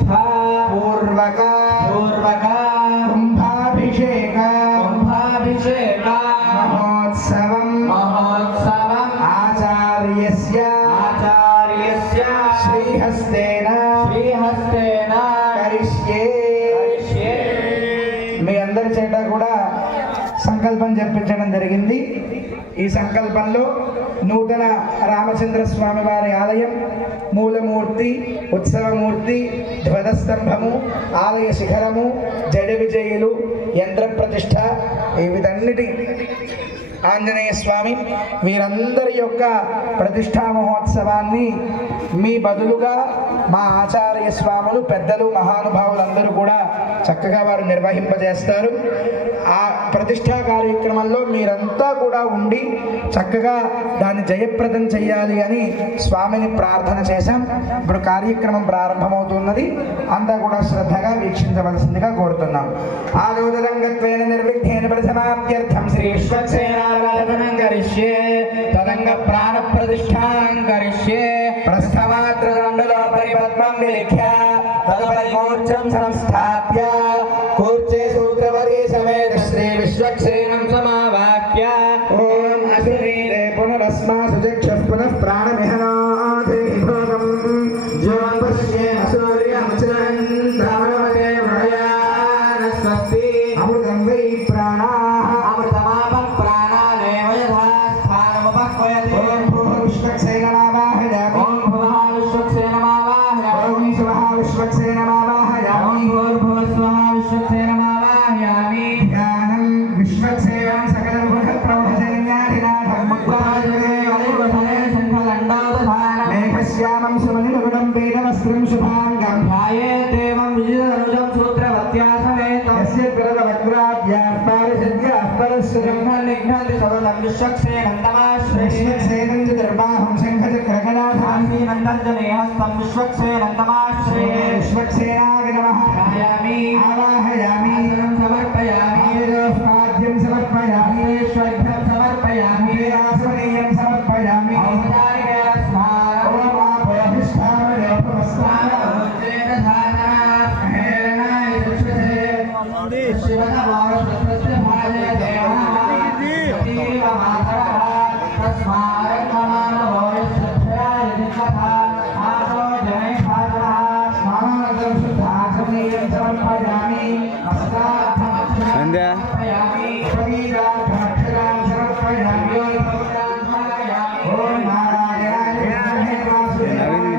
प्रतिष्ठा पूर्वक कुंभाभिषेक महोत्सवम् आचार्यस्य श्रीहस्तेन करिष्ये మీ అందరి చేత కూడా సంకల్పం చెప్పించడం జరిగింది. ఈ సంకల్పంలో నూతన రామచంద్ర స్వామి వారి ఆలయం, మూలమూర్తి, ఉత్సవమూర్తి, ధ్వజస్తంభము, ఆలయ శిఖరము, జడ విజయులు, యంత్ర ప్రతిష్ఠ, వీటన్నిటి ఆంజనేయ స్వామి వీరందరి యొక్క ప్రతిష్టా మహోత్సవాన్ని మీ బదులుగా మా ఆచార్య స్వాములు, పెద్దలు, మహానుభావులందరూ కూడా చక్కగా వారు నిర్వహింపజేస్తారు. ఆ ప్రతిష్టా కార్యక్రమంలో మీరంతా కూడా ఉండి చక్కగా దాన్ని జయప్రదం చేయాలి అని స్వామిని ప్రార్థన చేశాం. ఇప్పుడు కార్యక్రమం ప్రారంభమవుతున్నది. అంతా కూడా శ్రద్ధగా వీక్షించవలసిందిగా కోరుతున్నాం. ఆలోదంగత్వేన నిర్విఘ్నేన పరిసమాప్త్యర్థం శ్రీ విశ్వక్సేనారాధనం కరిష్యే తదంగ ప్రాణ ప్రతిష్ఠాం కరిష్యే ప్రస్థమాత్ర దండలో పరిపద్మం విలిఖ్య తదపరిమోర్చం సంస్థాప్య కూర్చే సూత్రవరీ సమేత శ్రీ విశ్వక్సేనం సమావాక్య ఓం అశరీరే పునరస్మా సుజక్షః పునః ప్రాణమిహనాథే భోగం జ్యోం పశ్యేమ సూర్యం చంద్రమతే ప్రయాణ స్వస్తి అమృతం వై ప్రాణాః అమృతమాపః ప్రాణానేవ యథా స్థానముపక్వయతే ఓం భూః విశ్వక్సేనమావాహయామి ఓం భువః విశ్వక్సేనమావాహయామి ఓం స్వః విశ్వక్సేనమావాహయామి ఓం భూర్భువస్వః విశ్వక్సేనమావాహయామి ధ్యానం విశ్వక్సేనం సకలం బృహత్ప్రవహజన్యాధినాథం ముద్రాజనే వలైవసనే శంఖదండాదధానం మేఘశ్యామం సుమనిలగుణం వేదవస్త్రం శుభాంగం ధ్యాయేదేవం విజితనుజం సూత్రవత్యాసమేతం యస్య పిరదవక్రాభ్యాః పారిషద్యాః పరస్సుజంఘనిఘ్నంతి సవలం విశ్వక్సేనం తమాశ్రయే విశ్వక్సేనం చ దర్బాహం శంఖచక్రగణాధాంసి నందర్జనేహస్తం విశ్వక్సేనం తమాశ్రయే విశ్వక్సేనాయ నమః ధ్యాయామి ఆవాహయామి సమర్పయామి పాద్యం సమర్పయామి ఈశ్వరభ్యం సమర్పయామి ఆసమనీయం సమర్పయామి ఔపచారిక స్నానం ఓం ఆపయభిష్టాయ ఉపమస్నాన హేళనాయ దృశ్యతే శివనమో సత్య భాజే దేవ మాతరః తస్మాత్ నమో శ్రద్ధయాయ దిక్కః ఆసో జనే భాజః స్నానానంతరం శుద్ధాసమనీయం సమర్పయామి సంధ్య